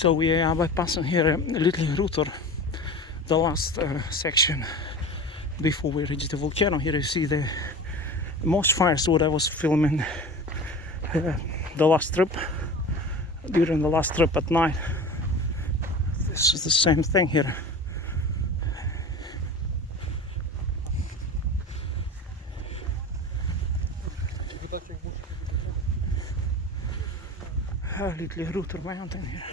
So we are bypassing here Litlihrutur, the last section before we reach the volcano. Here you see the most fires what I was filming the last trip, during the last trip at night. This is the same thing here. Litlihrutur mountain here.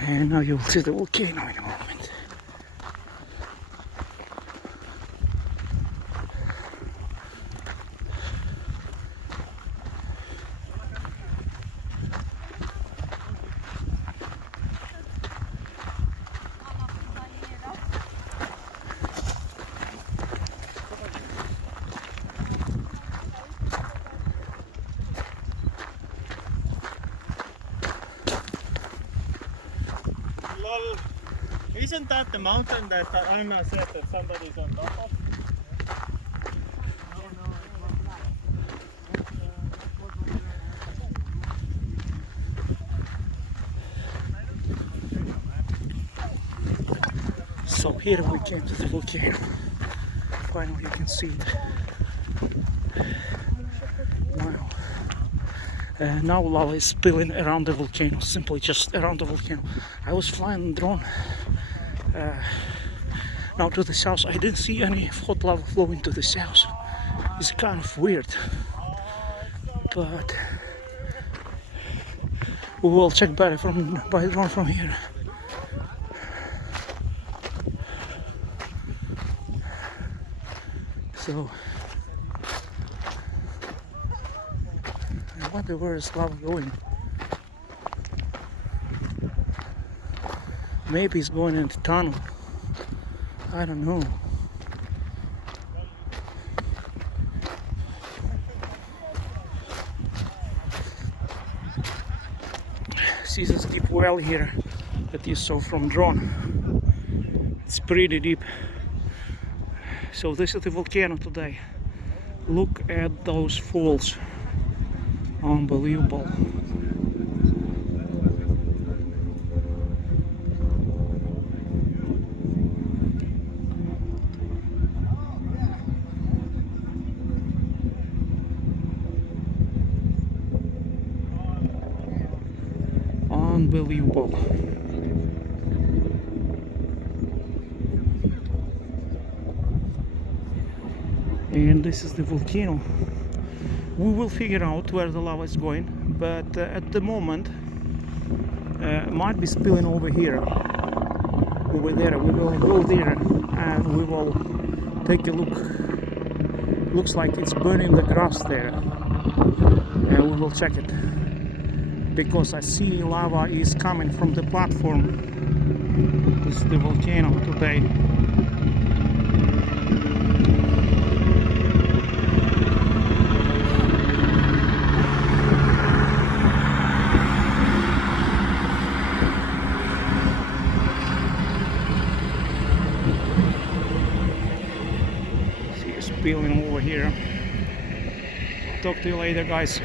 And now you'll see the volcano in a moment. Isn't that the mountain that Anna said that somebody's on top of? So here we came to the volcano. Finally you can see it. Wow. Now lava is spilling around the volcano, simply just around the volcano. I was flying drone now to the south. I didn't see any hot lava flowing to the south. It's kind of weird, but we will check better by drone from here. So I wonder where is lava going. Maybe it's going into tunnel. I don't know. See this deep well here that you saw from drone. It's pretty deep. So this is the volcano today. Look at those falls. Unbelievable. Unbelievable. And this is the volcano. We will figure out where the lava is going, but at the moment might be spilling over here, over there. We will go there and we will take a look. Looks like it's burning the grass there, and we will check it, because I see lava is coming from the platform. This is the volcano today. See it spilling over here. Talk to you later, guys.